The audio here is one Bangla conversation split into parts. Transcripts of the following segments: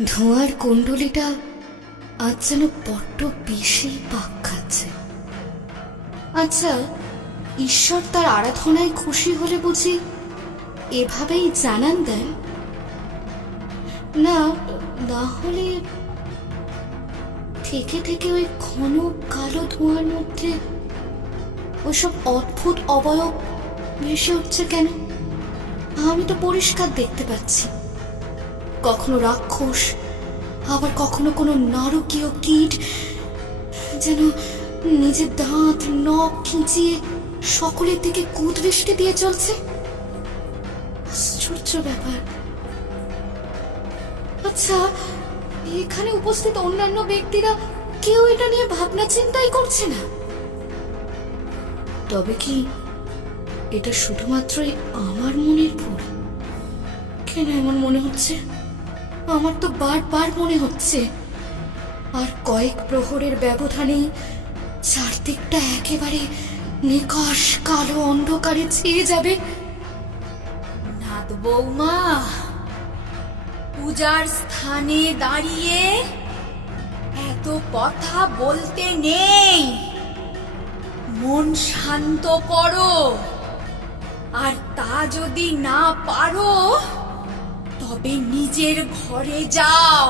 ধোঁয়ার কুণ্ডলিটা আজ যেন বড্ড বেশি পাক খাচ্ছে। আচ্ছা, ঈশ্বর তার আরাধনায় খুশি হলে বুঝি এভাবেই জানান দেন? না, না হলে থেকে থেকে ওই ঘন কালো ধোঁয়ার মধ্যে ওইসব অদ্ভুত অবয়ব ভেসে উঠছে কেন? আমি তো পরিষ্কার দেখতে পাচ্ছি, কখনো রাক্ষস, আবার কখনো কোনো নারকীয় কীট, যেন নিজের দাঁত নখ খিঁচিয়ে সকলের দিকে কুদৃষ্টি দিয়ে চলছে। আশ্চর্য ব্যাপার। আচ্ছা, এখানে উপস্থিত অন্যান্য ব্যক্তিরা কেউ এটা নিয়ে ভাবনা চিন্তাই করছে না? তবে কি এটা শুধুমাত্রই আমার মনের ভুল? কেন এমন মনে হচ্ছে? আমার তো বারবার মনে হচ্ছে আর কয়েক প্রহরের ব্যবধানেই চারদিকটা একেবারে নিকষ কালো অন্ধকারে ছেয়ে যাবে। নাথ বৌমা, পূজার স্থানে দাঁড়িয়ে এত কথা বলতে নেই। মন শান্ত করো, আর তা যদি না পারো তবে নিজের ঘরে যাও।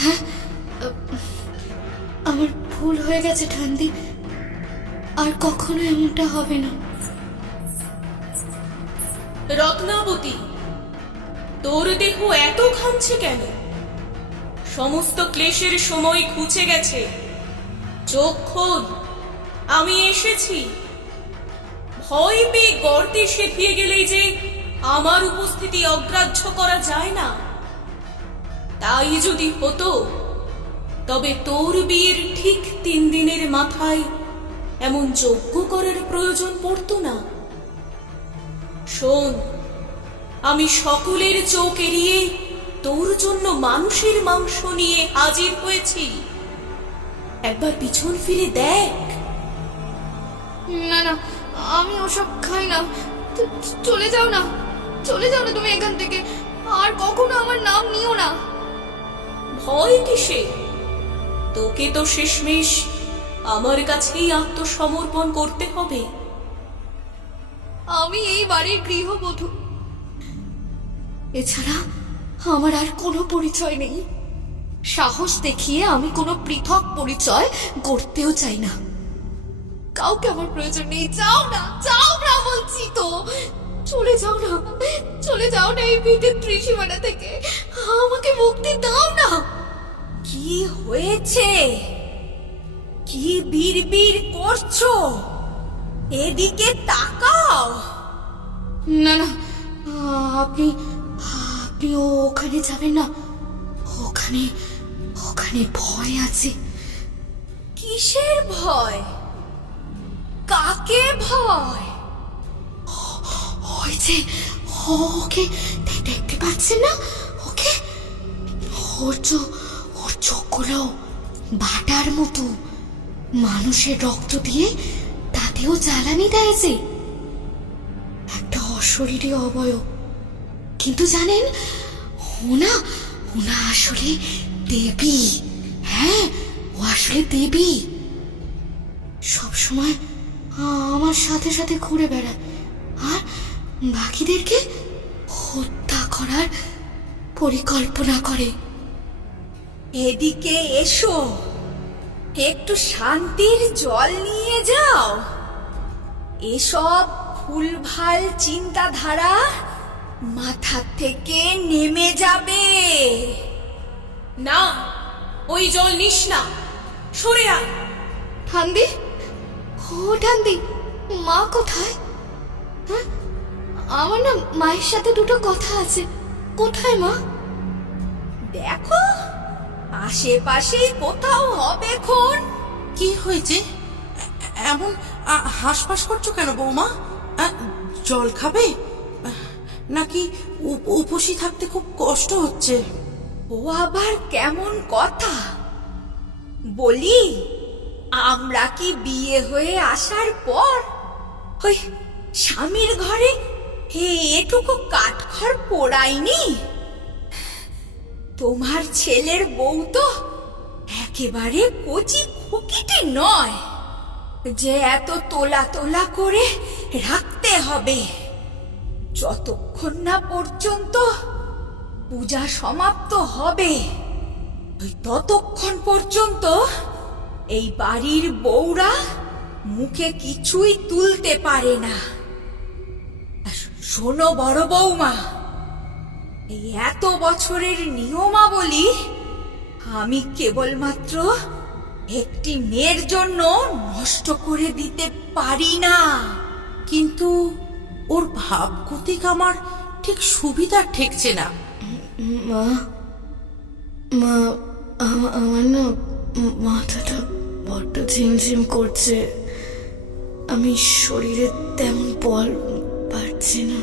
হ্যাঁ, আমার ভুল হয়ে গেছে ঠান্দি, আর কখনো এমনটা হবে না। রত্নাবতী, তোর দেহ এত ঘামছে কেন? সমস্ত ক্লেশের সময় ঘুচে গেছে। চোখ খোল, আমি এসেছি। ভয় পেয়ে গর্তে সেঁধিয়ে গেলেই যে আমার উপস্থিতি অগ্রাহ্য করা যায় না। তাই যদি হতো তবে তোর বিয়ের ঠিক 3 দিনের মাথায় এমন যজ্ঞ করার প্রয়োজন পড়তো না। শোন, আমি সকলের চোখ এড়িয়ে তোর জন্য মানুষের মাংস নিয়ে হাজির হয়েছি। একবার পিছন ফিরে দেখ। না না, আমি ওসব খাই না। চলে যাও না, চলে যাও না তুমি এখান থেকে। আর কখনো আমার নাম নিও না। ভয় কিসে? তোকে তো শেষমেশ আমার কাছেই আত্মসমর্পণ করতে হবে। আমি এই বাড়ির গৃহবধূ, এছাড়া আমার আর কোনো পরিচয় নেই। সাহস দেখিয়ে আমি কোনো পৃথক পরিচয় গড়তেও চাই না। কাউকে আমার প্রয়োজন নেই। যাও না, যাও না বলছি তো। চলে যাও না, চলে যাও না এই ভিটের ত্রিসীমানা থেকে। আমাকে মুক্তি দাও না। কি হয়েছে? কি বিড়বিড় করছো? এদিকে তাকাও। না না, আপনি আপনি ওখানে যাবেন না। ওখানে ওখানে ভয় আছে। কিসের ভয়? কাকে ভয়? ওই যে, ওকে দেখতে পাচ্ছেন না? ওকে, ওর চোখগুলো বাটার মতো, মানুষের রক্ত দিয়ে তাতেও জ্বালানি দেয় যে। একটা অশরীরী অবয়ব, কিন্তু জানেন, ওনা ওনা আসলে দেবী। হ্যাঁ, ও আসলে দেবী। সবসময় আমার সাথে সাথে ঘুরে বেড়ায় আর বাকিদেরকে হত্যা করার পরিকল্পনা করে। এদিকে এসো, একটু শান্তির জল নিয়ে যাও। এসব ভুলভাল চিন্তাধারা মাথা থেকে নেমে যাবে। না, ওই জল নিস না, সরে আয়। ঠান্দি, ও ঠান্দি, মা কোথায়? হ্যাঁ, আমার না মায়ের সাথে দুটো কথা আছে। কোথায় মা? দেখো, আশেপাশেই কোথাও হবে খন। কি হয়েছে? এমন হাসপাস করছো কেন বৌমা? জল খাবে নাকি উপসী থাকতে খুব কষ্ট হচ্ছে? ও আবার কেমন কথা? বলি, আমরা কি বিয়ে হয়ে আসার পর ওই স্বামীর ঘরে এটুকু কাঠখড় পোড়াইনি? তোমার ছেলের বউ তো একেবারে কচি খুকিটি নয় যে এত তোলা তোলা করে রাখতে হবে। যতক্ষণ না পর্যন্ত পূজা সমাপ্ত হবে ওই ততক্ষণ পর্যন্ত এই বাড়ির বউরা মুখে কিছুই তুলতে পারে না। আর শোনো বড় বৌমা, এই এত বছরের নিয়মাবলী আমি কেবলমাত্র একটি মেয়ের জন্য নষ্ট করে দিতে পারি না। কিন্তু ওর ভাবগতিক আমার ঠিক সুবিধা ঠেকছে না। মা মা আমার না মাথাটা বড্ড ঝিমঝিম করছে। আমি শরীরে তেমন বল পাচ্ছি না।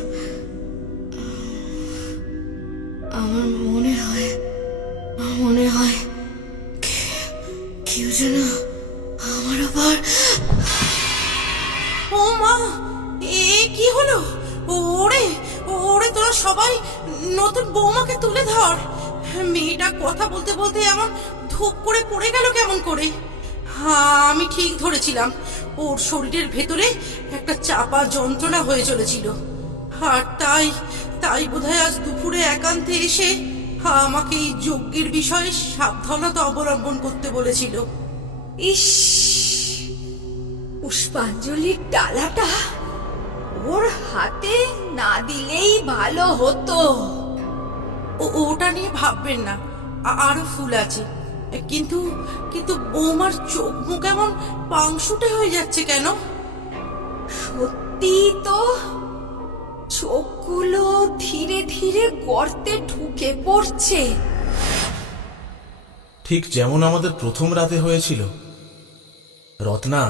আমার মনে হয় কেউ যেন আমার আবার। ও মা, এ কি হলো? ওরে ওরে, তোরা সবাই নতুন বৌমাকে তুলে ধর। মেয়েটা কথা বলতে বলতে এমন ধূপ করে পড়ে গেল কেমন করে? আমি ঠিক ধরেছিলাম ওর শরীরের ভেতরে একটা চাপা যন্ত্রণা হয়ে চলেছিল, আর তাই বোধহয় আজ দুপুরে একান্তে এসে আমাকে এই যজ্ঞের বিষয়ে সাবধানতা অবলম্বন করতে বলেছিল। ইস, পুষ্পাঞ্জলির ডালাটা ওর হাতে না দিলেই ভালো হতো। ওটা নিয়ে ভাববেন না, আরো ফুল আছে। কিন্তু কিন্তু বৌমার চোখ মুখ এমন পাংশুটে হয়ে যাচ্ছে কেন? সত্যি তো, চোখগুলো ধীরে ধীরে গর্তে ঢুকে পড়ছে। ঠিক যেমন আমাদের প্রথম রাতে হয়েছিল। রত্না,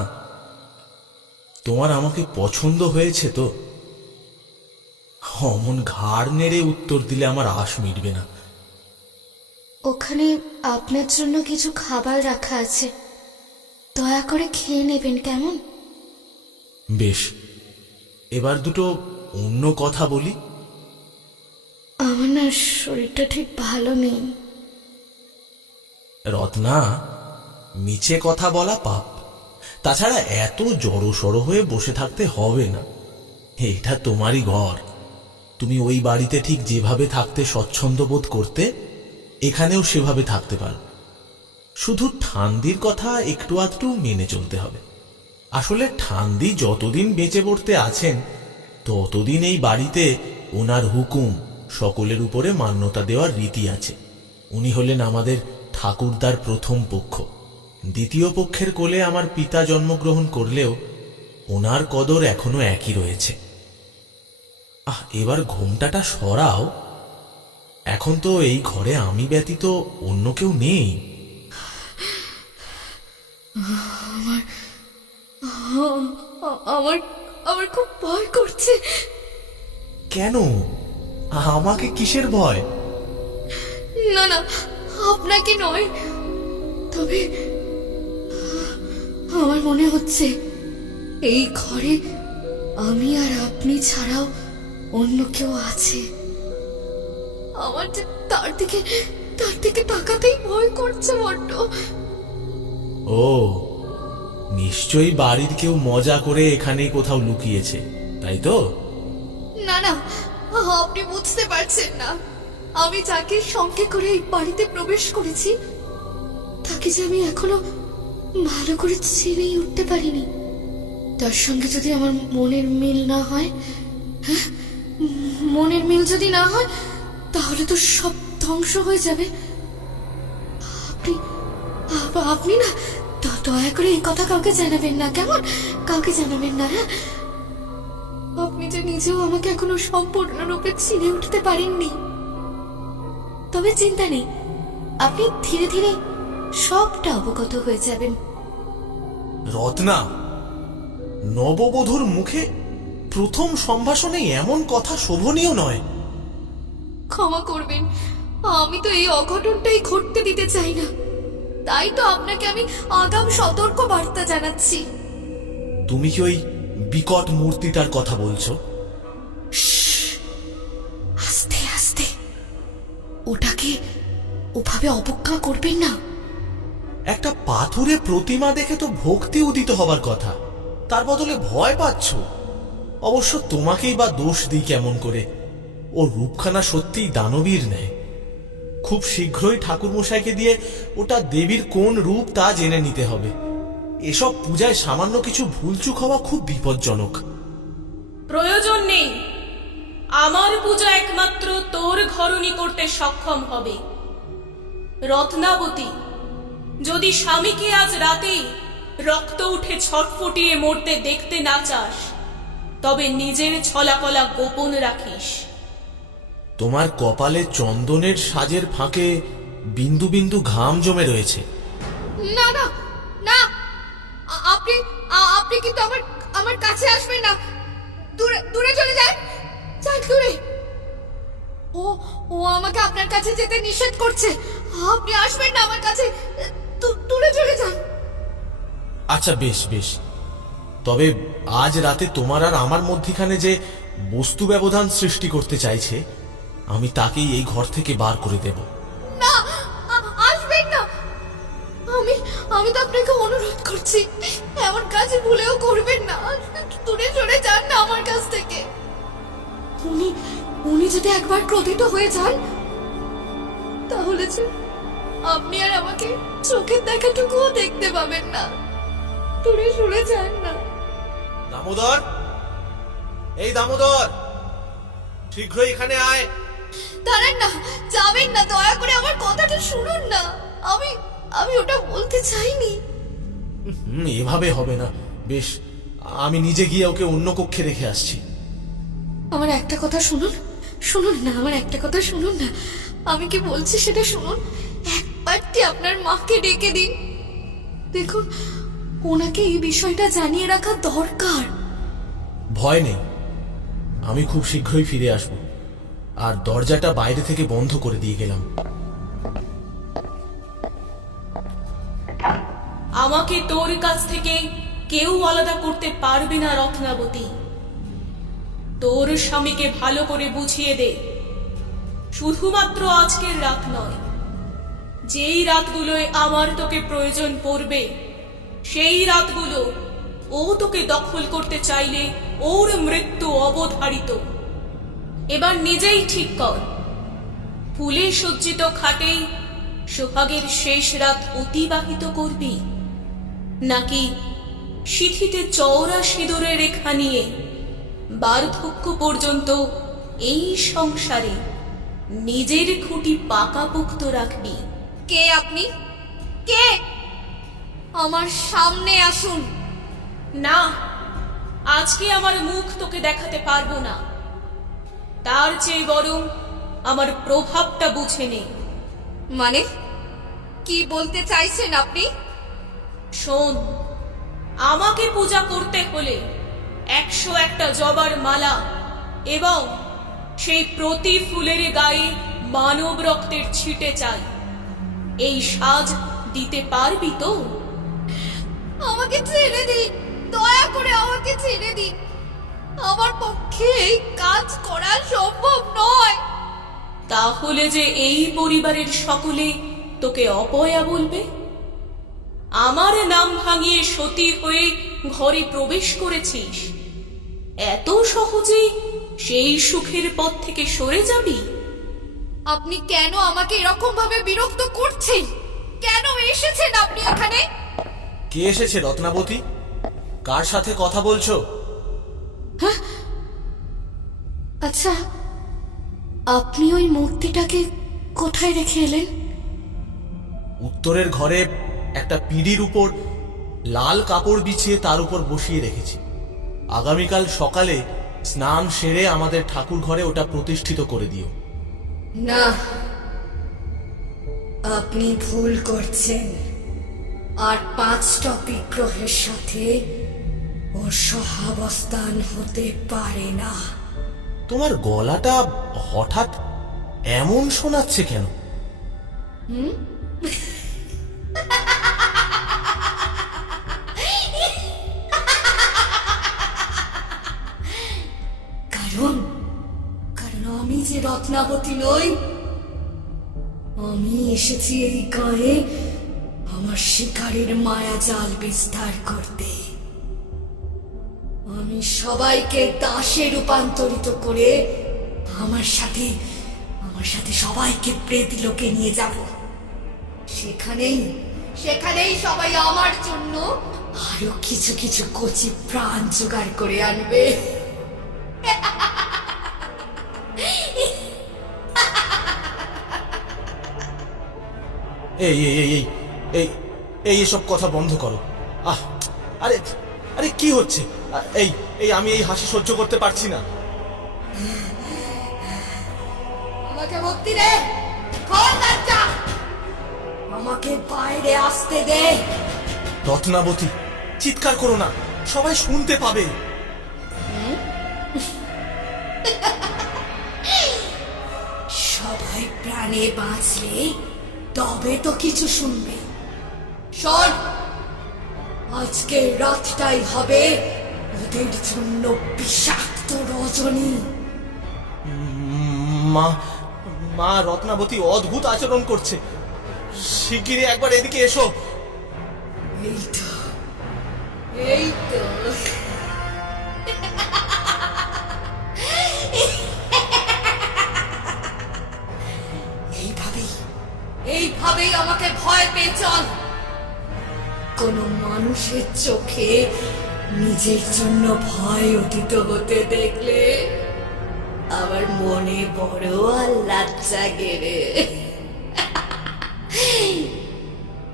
তোমার আমাকে পছন্দ হয়েছে তো? অমন ঘাড় নেড়ে উত্তর দিলে আমার আশ মিটবে না। ওখানে আপনার জন্য কিছু খাবার রাখা আছে, দয়া করে খেয়ে নেবেন কেমন? বেশ, এবার দুটো অন্য কথা বলি। আমার না শরীরটা ঠিক ভালো নেই। রত্না, মিছে কথা বলা পাপ। তাছাড়া এত জড়সড় হয়ে বসে থাকতে হবে না। এটা তোমারই ঘর। তুমি ওই বাড়িতে ঠিক যেভাবে থাকতে স্বচ্ছন্দ বোধ করতে, এখানেও সেভাবে থাকতে পারো। শুধু ঠান্দির কথা একটু আধটু মেনে চলতে হবে। আসলে ঠান্দি যতদিন বেঁচে পড়তে আছেন ততদিন এই বাড়িতে ওনার হুকুম সকলের উপরে মান্যতা দেওয়ার রীতি আছে। উনি হলেন আমাদের ঠাকুরদার প্রথম পক্ষ। দ্বিতীয় পক্ষের কোলে আমার পিতা জন্মগ্রহণ করলেও ওনার কদর এখনো একই রয়েছে। এবার ঘোমটাটা সরাও। এখন তো এই ঘরে আমি ব্যতীত অন্য কেউ নেই। আমার খুব ভয় করছে। কেন? আমাকে কিসের ভয়? না না, আপনাকে নয়, তবে আমার মনে হচ্ছে এই ঘরে আমি আর আপনি ছাড়াও অন্য কেউ আছে। আমার যে তার দিকে তাকাতেই ভয় করছে বড্ড। ও, নিশ্চয়ই বাড়ির কেউ মজা করে এখানে কোথাও লুকিয়েছে, তাই তো? না না, আপনি বুঝতে পারছেন না। আমি যাকে সঙ্গে করে এই বাড়িতে প্রবেশ করেছি তাকে যে আমি এখনো ভালো করে চিনেই উঠতে পারিনি। তার সঙ্গে যদি আমার মনের মিল না হয়, মনের মিল যদি না হয়, তাহলে তো সব ধ্বংস হয়ে যাবে। আপনি না দয়া করে এই কথা কাউকে জানাবেন না, কেমন? কাউকে জানাবেন না, হ্যাঁ? আপনি যে নিজেও আমাকে এখনো সম্পূর্ণরূপে চিনে উঠতে পারেননি। তবে চিন্তা নেই, আপনি ধীরে ধীরে সবটা অবগত হয়ে যাবেন। রত্না, নববধূর মুখে প্রথম সম্ভাষণে এমন কথা শোভনীয় নয়। ক্ষমা করবেন, আমি তো এই অঘটনটাই ঘটতে দিতে চাই না। তাই তো আপনাকে আমি আগাম সতর্ক বার্তা জানাচ্ছি। তুমি কি ওই বিকট মূর্তিটার কথা বলছো? আস্তে আস্তে, ওটাকে ওভাবে অবজ্ঞা করবেন না। একটা পাথুরে প্রতিমা দেখে তো ভক্তি উদিত হবার কথা, তার বদলে ভয় পাচ্ছ। অবশ্য তোমাকেই বা দোষ দিই কেমন করে? ও রূপখানা সত্যিই দানবীর নেয়। খুব শীঘ্রই ঠাকুরমশাইকে দিয়ে ওটা দেবীর কোন রূপ তা জেনে নিতে হবে। এসব পূজায় সামান্য কিছু ভুলচুক হওয়া খুব বিপজ্জনক। প্রয়োজন নেই। আমার পূজা একমাত্র তোর ঘরণী করতে সক্ষম হবে। রত্নাবতী, যদি স্বামীকে আজ রাতেই রক্ত উঠে ছটফটিয়ে মরতে দেখতে না চাস, তবে নিজের ছলাকলা গোপন রাখিস। তোমার কপালে চন্দনের সাজের ফাঁকে বিন্দু বিন্দু ঘাম জমে রয়েছে। না না না, আপনি আপনি কিন্তু আমার আমার কাছে আসবেন না। দূরে দূরে চলে যান, যান দূরে। ও ও আমাকে আপনার কাছে যেতে নিষেধ করছে। আপনি আসবেন না আমার কাছে, দূরে চলে যান। আচ্ছা বেশ বেশ, তবে আজ রাতে তোমার আর আমার মধ্যখানে যে বস্তু ব্যবধান সৃষ্টি করতে চাইছে, আমি তাকেই এই ঘর থেকে বার করে দেব। না, আসবেন না। আমি আমি তো আপনাকে অনুরোধ করছি, এমন কাজ ভুলেও করবেন না। দূরে সরে যান না আমার কাছ থেকে। উনি উনি যদি একবার ক্রোধিত হয়ে যান, তাহলে যে আপনি আর আমাকে চোখের দেখাটুকুও দেখতে পাবেন না। দূরে সরে যান না। দামোদর, এই দামোদর, শীঘ্রই এখানে আয়। দাঁড়ান না, যাবেন না, দয়া করে আমার কথাটা শুনুন না। আমি আমি ওটা বলতে চাইনি। এভাবে হবে না। বেশ, আমি নিজে গিয়ে ওকে অন্য কক্ষে রেখে আসছি। আমার একটা কথা শুনুন, শুনুন না, আমার একটা কথা শুনুন না। আমি কি বলছি সেটা শুনুন। একবারটি আপনার মাকে ডেকে দিন। দেখুন, ওনাকে এই বিষয়টা জানিয়ে রাখা দরকার। ভয় নেই, আমি খুব শীঘ্রই ফিরে আসব। আর দরজাটা বাইরে থেকে বন্ধ করে দিয়ে গেলাম। আমাকে তোর কাছ থেকে কেউ আলাদা করতে পারবে না রত্নাবতী। তোর স্বামীকে ভালো করে বুঝিয়ে দে, শুধুমাত্র আজকের রাত নয়, যেই রাতগুলোয় আমার তোকে প্রয়োজন পড়বে, সেই রাতগুলো ও তোকে দখল করতে চাইলে ওর মৃত্যু অবধারিত। এবার নিজেই ঠিক কর, ফুলে সজ্জিত খাটেই সোহাগের শেষ রাত অতিবাহিত করবি, নাকি সিঁথিতে চওড়া সিঁদুরের রেখা নিয়ে বার্ধক্য পর্যন্ত এই সংসারে নিজের খুঁটি পাকাপোক্ত রাখবি? কে আপনি? কে? আমার সামনে আসুন। না, আজকে আমার মুখ তোকে দেখাতে পারবো না। তার চেয়ে বরং আমার প্রভাবটা বুঝে নে। মানে কি বলতে চাইছেন আপনি? শোন, আমাকে পূজা করতে হলে 101টা জবার মালা এবং সেই প্রতি ফুলের গায়ে মানব রক্তের ছিটে চাই। এই সাজ দিতে পারবি তো? আমাকে ছেড়ে দিন, দয়া করে আমাকে ছেড়ে দিন। আমার পক্ষে এই কাজ করা সম্ভব নয়। তাহলে যে এই পরিবারের সকলে তোকে অপয়া বলবে? আমার নাম ভাঙিয়ে সতী হয়ে ঘরে প্রবেশ করেছিস, এত সহজেই সেই সুখের পথ থেকে সরে যাবি? আপনি কেন আমাকে এরকম ভাবে বিরক্ত করছেন? কেন এসেছেন আপনি এখানে? কে এসেছে রত্নাবতী? কার সাথে কথা বলছো? আচ্ছা, আপনি ওই মূর্তিটাকে কোথায় রেখে এলেন? উত্তরের ঘরে একটা পিঁড়ির উপর লাল কাপড় বিছিয়ে তার উপর বসিয়ে রেখেছি। আগামীকাল সকালে স্নান সেরে আমাদের ঠাকুর ঘরে ওটা প্রতিষ্ঠিত করে দিও। না, আপনি ভুল করছেন। আর 5টা বিগ্রহের সাথে ওর সহাবস্থান হতে পারে না। তোমার গলাটা হঠাৎ এমন শোনাচ্ছে কেন? কারণ কারণ আমি যে রত্নাবতী নই, আমি এসেছি এই গায়ে আমার শিকারের মায়া জাল বিস্তার করতে। আমি সবাইকে দাসে রূপান্তরিত করে আমার সাথে সবাইকে প্রেত লোকে নিয়ে যাব। সেখানেই সবাই আমার জন্য আরো কিছু কিছু কচি প্রাণ জোগাড় করে আনবে। এই এই এই এই এই এই এসব কথা বন্ধ করো। আহ আরে আরে কি হচ্ছে? এই এই আমি এই হাসি সহ্য করতে পারছি না। আমাকে মুক্তি দে, খোল দরজা। আমাকে বাইরে আসতে দে। রত্নাবতী, চিৎকার করো না, সবাই শুনতে পাবে। সবাই প্রাণে বাঁচলে তবে তো কিছু শুনবে। শোন, আজকের রাতটাই হবে ওদের জন্য বিষাক্ত রজনী। মা মা রত্নাবতী অদ্ভুত আচরণ করছে, শিগগিরই একবার এদিকে এসো। এই তো এইভাবেই আমাকে ভয় পেয়ে চল। কোনো মানুষের চোখে নিজের জন্য ভয় অতীত হতে দেখলে আমার মনে বড় আহ্লাদ জাগে রে।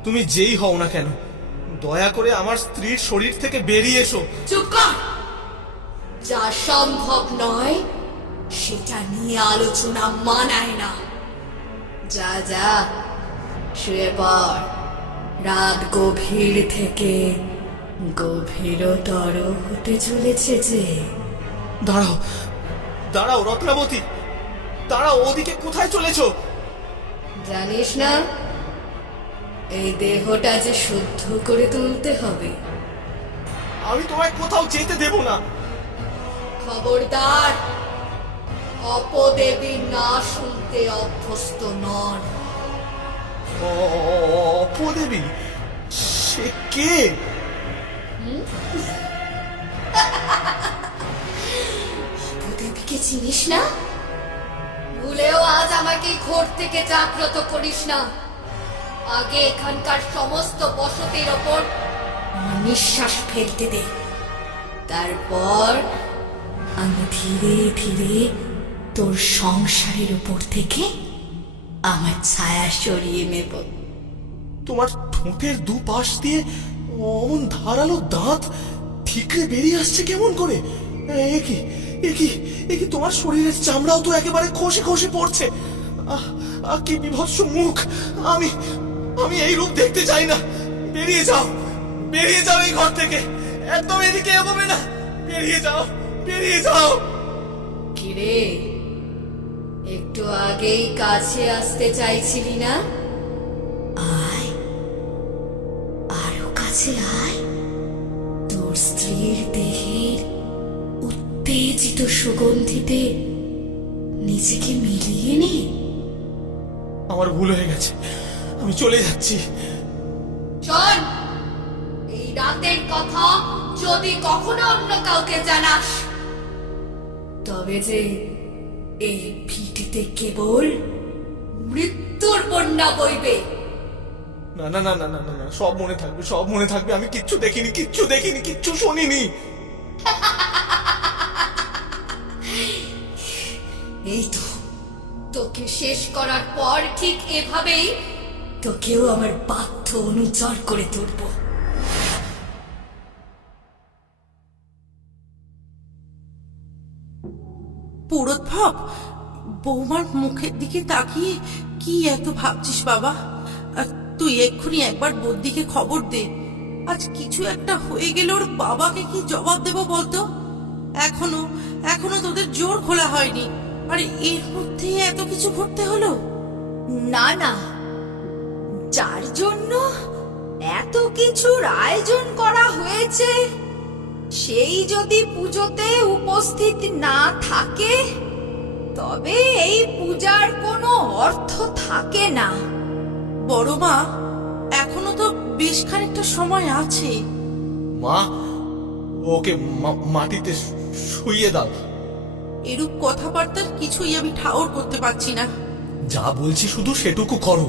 তুমি যেই হও না কেন, দয়া করে আমার স্ত্রীর শরীর থেকে বেরিয়ে এসো। চুপ কর। যা সম্ভব নয় সেটা নিয়ে আলোচনা মানায় না। যা যা শুয়ে পড়। রাত গভীর থেকে গভীরতর হতে চলেছে যে। দাঁড়াও দাঁড়াও রত্নাবতী, দাঁড়াও, ওদিকে কোথায় চলেছো? জানিস না এই দেহটা যে শুদ্ধ করে তুলতে হবে। আমি তোমায় কোথাও যেতে দেব না। খবরদার, অপদেবী না শুনতে অভ্যস্ত নন। অপদেবী? সে কে? অপদেবীকে চিনিস না? ভুলেও আজ আমাকে ঘোর থেকে জাগ্রত করিস না। আগে এখানকার সমস্ত বসতির ওপর আমার নিঃশ্বাস ফেলতে দে, তারপর আমি ধীরে ধীরে তোর সংসারের উপর থেকে আমার ছায়া সরিয়ে নেব। তোমার ঠোঁটের দুপাশ দিয়ে অমন ধারালো দাঁত ঠিকরে বেরিয়ে আসছে কেমন করে? এ কি তোমার শরীরের চামড়াও তো একেবারে খসে খসে পড়ছে। কি বিভৎস মুখ! আমি এই রূপ দেখতে চাই না। বেরিয়ে যাও এই ঘর থেকে, একদম এদিকে এগোবে না। বেরিয়ে যাও। কিরে, একটু আগেই কাছে আসতে চাইছিলি না? আয়, আরো কাছে আয়। তোর স্ত্রীর দেহের উত্তেজিত সুগন্ধিতে নিজেকে মিলিয়ে নে। আমার ভুল হয়ে গেছে, আমি চলে যাচ্ছি। শোন, এই রাতের কথা যদি কখনো অন্য কাউকে জানাস, তবে যে এই ভিটেতে কেবল মৃত্যুর বন্যা বইবে। না না না না না না, সব মনে থাকবে। আমি কিচ্ছু দেখিনি, কিচ্ছু শুনিনি। এই তো তোকে শেষ করার পর ঠিক এভাবেই তোকেও আমার বাধ্য অনুচর করে তুলব। পুরোদ্ভব, বৌমার মুখের দিকে তাকিয়ে কি এত ভাবছিস বাবা? তুই এক্ষুনি একবার বদ্দিকে খবর দে। আজ কিছু একটা হয়ে গেলে ওর বাবাকে কি জবাব দেব বলতো? এখনো তোদের জোর খোলা হয়নি, আর এর মধ্যে এত কিছু ঘটতে হলো। না না, যার জন্য এত কিছুর আয়োজন করা হয়েছে সেই যদি পুজোতে উপস্থিত না থাকে তবে এই পূজার কোনো অর্থ থাকে না। বড় মা, এখনো তো বেশ খানিকটা সময় আছে। মা, ওকে মাটিতে শুইয়ে দাও। এরূপ কথাবার্তার কিছুই আমি ঠাউর করতে পারছি না। যা বলছি শুধু সেটুকু করো।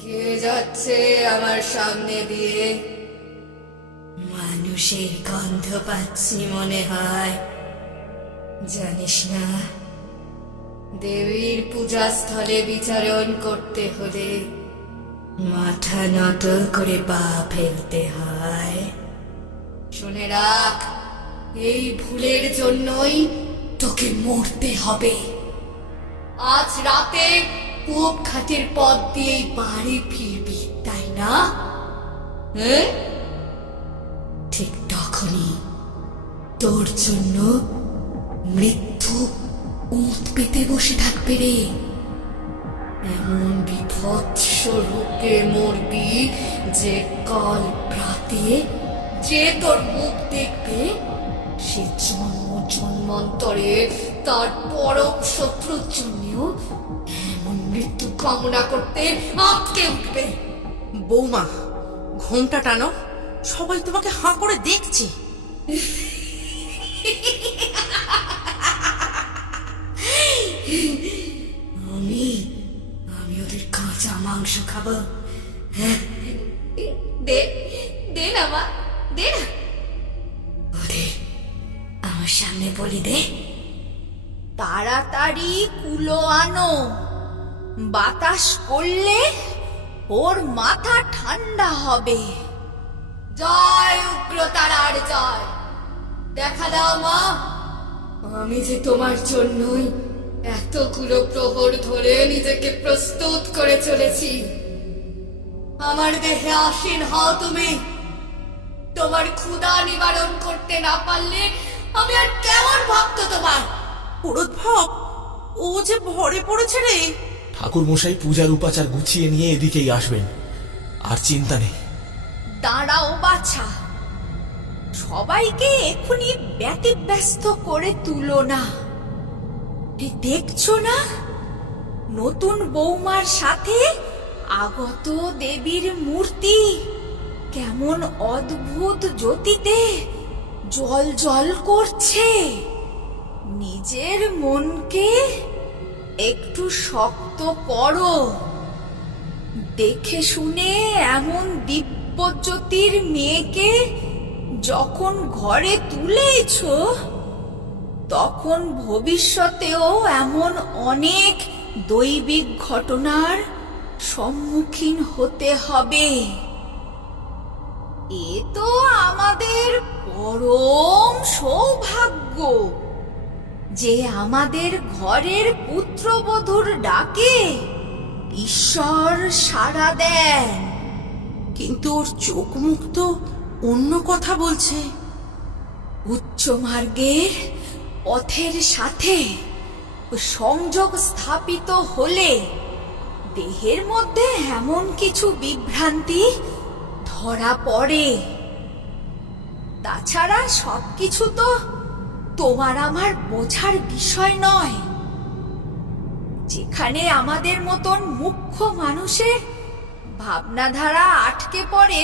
কে যাচ্ছে আমার সামনে দিয়ে? মানুষের গন্ধ পাচ্ছি মনে হয়। জানিস না, দেবীর পূজাস্থলে বিচরণ করতে হলে মাথা নত করে পা ফেলতে হয়। শুনে রাখ, এই ভুলের জন্যই তোকে মরতে হবে। আজ রাতে পূব ঘাটের পথ দিয়েই বাড়ি ফিরবি, তাই না? হ্যাঁ, ঠিক তখনই তোর জন্য মৃত্যু উঁত পেতে বসে থাকবে রে। এমন বিভৎস রূপে মরবি যে কাল প্রাতে যে তোর মুখ দেখবে সে জন্ম জন্মান্তরে তার পরম শত্রুর জন্যও এমন মৃত্যু কামনা করতে আটকে উঠবে। বৌমা, ঘোমটা টানো, সবাই তোমাকে হাঁ করে দেখছে। আমি ওদের কাঁচা মাংস খাবো। দে দে না মা, দে না। ওদের আমার সামনে বলি দে। তাড়াতাড়ি কুলো আনো, বাতাস করলে ওর মাথা ঠান্ডা হবে। জয় উগ্রতারার জয়। দেখা দাও মা, আমি যে তোমার জন্যই এতগুলো প্রহর ধরে নিজেকে প্রস্তুত করে চলেছি। আমার দেহে আসীন হও তুমি। তোমার ক্ষুধা নিবারণ করতে না পারলে আমি আর কেমন ভক্ত তোমার? পুরোদ্ভব, ও যে ভরে পড়েছে রে। ঠাকুর মশাই পূজার উপাচার গুছিয়ে নিয়ে এদিকেই আসবেন, আর চিন্তা নেই। দাঁড়াও বাছা, সবাইকে এখনই ব্যতিব্যস্ত করে তুলো না। এই দেখছো না, নতুন বৌমার সাথে আগত দেবীর মূর্তি কেমন অদ্ভুত জ্যোতিতে জল জল করছে। নিজের মনকে একটু শক্ত করো। দেখে শুনে এমন দিব্যজ্যোতির মেয়েকে যখন ঘরে তুলেছো, তখন ভবিষ্যতেও এমন অনেক দৈবিক ঘটনার সম্মুখীন হতে হবে। এ তো আমাদের পরম সৌভাগ্য যে আমাদের ঘরের পুত্রবধূর ডাকে ঈশ্বর সাড়া দেন। কিন্তু ওর চোখ মুখ তো অন্য কথা বলছে। উচ্চ মার্গের পথের সাথে সংযোগ স্থাপিত হলে দেহের মধ্যে এমন কিছু বিভ্রান্তি ধরা পড়ে। তাছাড়া সবকিছু তো তোমার আমার বোঝার বিষয় নয়। যেখানে আমাদের মতন মুখ্য মানুষের ভাবনাধারা আটকে পড়ে,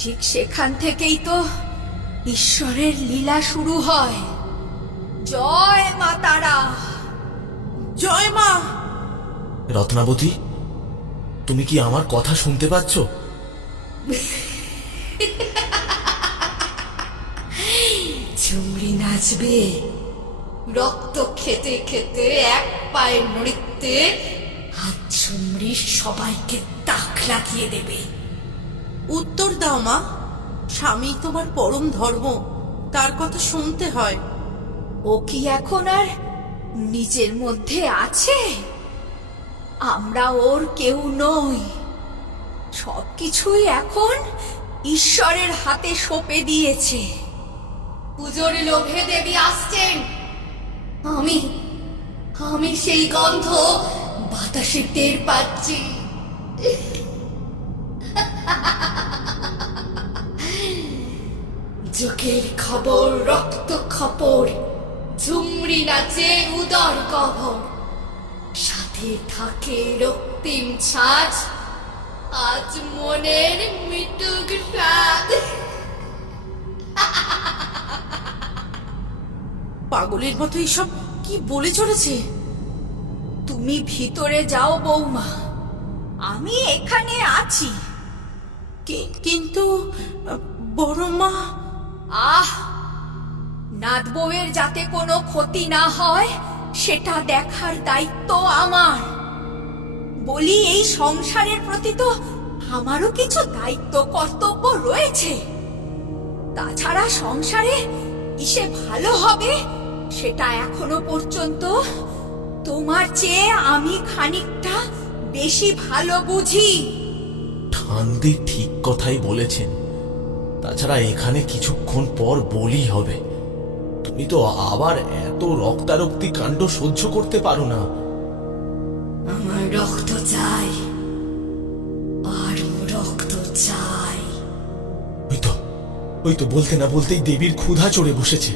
ঠিক সেখান থেকেই তো ঈশ্বরের লীলা শুরু হয়। জয় মা তারা। জয় মা। রত্নাবতী, তুমি কি আমার কথা শুনতে পাচ্ছ? ঝুমরি নাচবে, রক্ত খেতে খেতে এক পায়ের নৃত্যে হাত ঝুমরি সবাইকে তাক লাগিয়ে দেবে। উত্তর দাও মা, স্বামী তোমার পরম ধর্ম, তার কথা শুনতে হয়। ও কি এখন আর নিজের মধ্যে আছে? আমরা ওর কেউ নই। সবকিছুই এখন ঈশ্বরের হাতে সঁপে দিয়েছে। পুজোর লোভে দেবী আসছেন। আমি সেই গন্ধ বাতাসে টের পাচ্ছি। চোখের খবর রক্ত খপর, ঝুমরি নাচে উদর গহর, সাথে থাকে রক্তিম ছাঁচ, আজ মনের মিটুক স্বাদ। পাগলের মতো এসব কি বলে চলেছে? তুমি ভিতরে যাও বৌমা, আমি এখানে আছি। কিন্তু বড় মা। আহ, নাত বউয়ের যাতে কোনো ক্ষতি না হয় সেটা দেখার দায়িত্ব আমার। বলি, এই সংসারের প্রতি তো আমারও কিছু দায়িত্ব কর্তব্য রয়েছে। তাছাড়া সংসারে কিসে ভালো হবে সেটা এখনো পর্যন্ত তোমার চেয়ে আমি খানিকটা বেশি ভালো বুঝি। ঠান্দি ঠিক কথাই বলেছেন। তাছাড়া এখানে কিছুক্ষণ পর বলি হবে। তুমি তো আবার এত রক্তারক্তি কাণ্ড সহ্য করতে পারো না। আমার রক্ত চাই, আর রক্ত চাই। ওই তো বলতে না বলতেই দেবীর ক্ষুধা চড়ে বসেছে।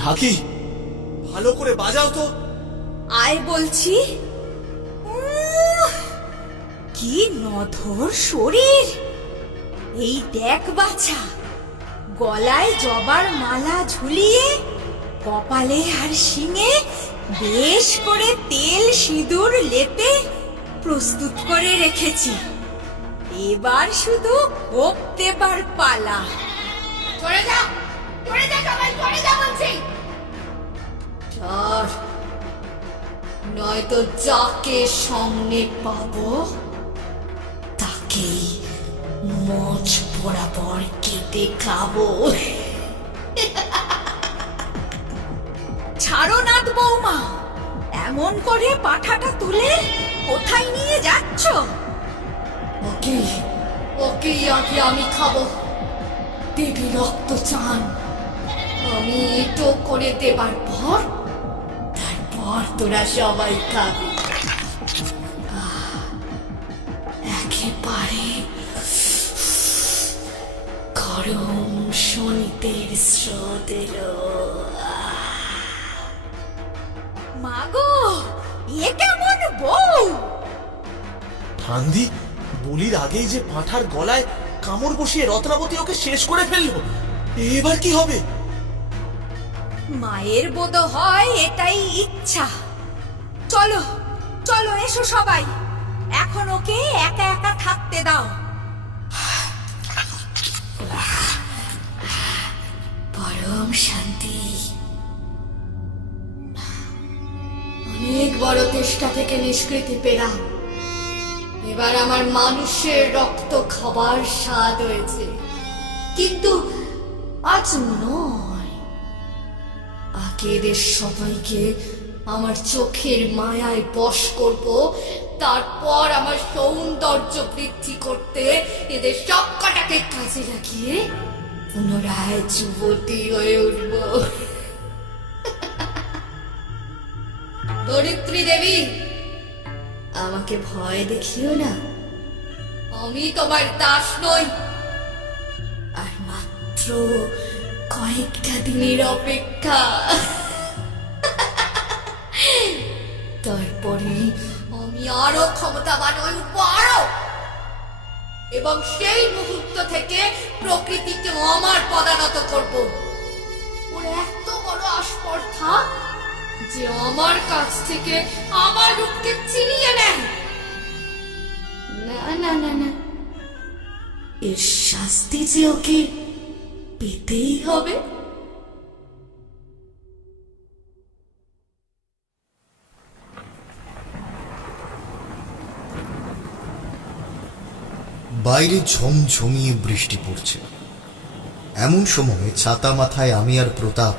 ঢাকি, ভালো করে বাজাও তো। আয় বলছি। কি নধর শরীর! এই দেখ বাছা, গলায় জবার মালা ঝুলিয়ে, কপালে আর শিঙে বেশ করে তেল সিঁদুর লেপে প্রস্তুত করে রেখেছি। এবার শুধু ভোগ দেবার পালা। সরে যা, সরে যা সবাই, সরে যা বলছি। চল, নয়তো যাকে সামনে পাবো তাকেই মোচ বরাবর কেটে খাবো। ছাড়ো নাথ বৌমা, এমন করে পাঠাটা তুলে কোথায় নিয়ে যাচ্ছ? ওকে, ওকে আগে আমি খাবো। দেবী রক্ত চান, আমি এটো করে দেবার পর তারপর তোরা সবাই খাবি। একেবারে গরম শনিতের স্রোত এলো। মাগো, এ কেমন বউ! ঠান্দি, বলির আগেই যে পাঁঠার গলায় কামড় বসিয়ে রত্নাবতী ওকে শেষ করে ফেললো। এবার কি হবে? মায়ের বোধ হয় এটাই ইচ্ছা। চলো চলো, এসো সবাই, এখন ওকে একা একা থাকতে দাও। পরম শান্তি। অনেক বড় চেষ্টা থেকে নিষ্কৃতি পেলাম। এবার আমার মানুষের রক্ত খাবার স্বাদ হয়েছে, কিন্তু আজ নয়। আগে এদের সবাইকে আমার চোখের মায়ায় বশ করব, তারপর আমার সৌন্দর্য বৃদ্ধি করতে এদের সবকটাকে কাজে লাগিয়ে পুনরায় যুবতী হয়ে উঠব। ধরিত্রী দেবী, আমাকে ভয় দেখিও না। আমি তোমার দাস নই, আর মাত্র কয়েকটা দিনের অপেক্ষা। তারপরে আমি আরো ক্ষমতাবান হয়ে উঠবো, আরো। এবং সেই মুহূর্ত থেকে প্রকৃতিকে আমার পদানত করব। ওর এত বড় আস্পর্ধা যে আমার কাছ থেকে আমার রূপকে ছিনিয়ে নেয়। না না না না, এর শাস্তি যে ওকে পেতেই হবে। বাইরে ঝমঝমিয়ে বৃষ্টি পড়ছে। এমন সময় ছাতা মাথায় আমি আর প্রতাপ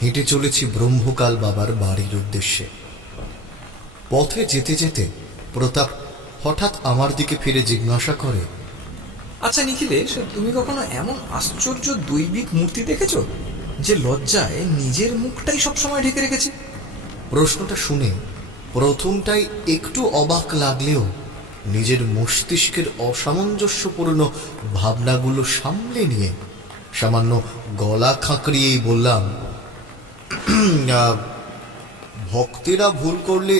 হেঁটে চলেছি ব্রহ্মকাল বাবার বাড়ির উদ্দেশ্যে। পথে যেতে যেতে প্রতাপ হঠাৎ আমার দিকে ফিরে জিজ্ঞাসা করে, আচ্ছা নিখিলেশ, তুমি কখনো এমন আশ্চর্য দৈবিক মূর্তি দেখেছো যে লজ্জায় নিজের মুখটাই সবসময় ঢেকে রেখেছে? প্রশ্নটা শুনে প্রথমটাই একটু অবাক লাগলেও নিজের মস্তিষ্কের অসামঞ্জস্যপূর্ণ ভাবনাগুলো সামলে নিয়ে সামান্য গলা খাঁকড়িয়েই বললাম, ভক্তেরা ভুল করলে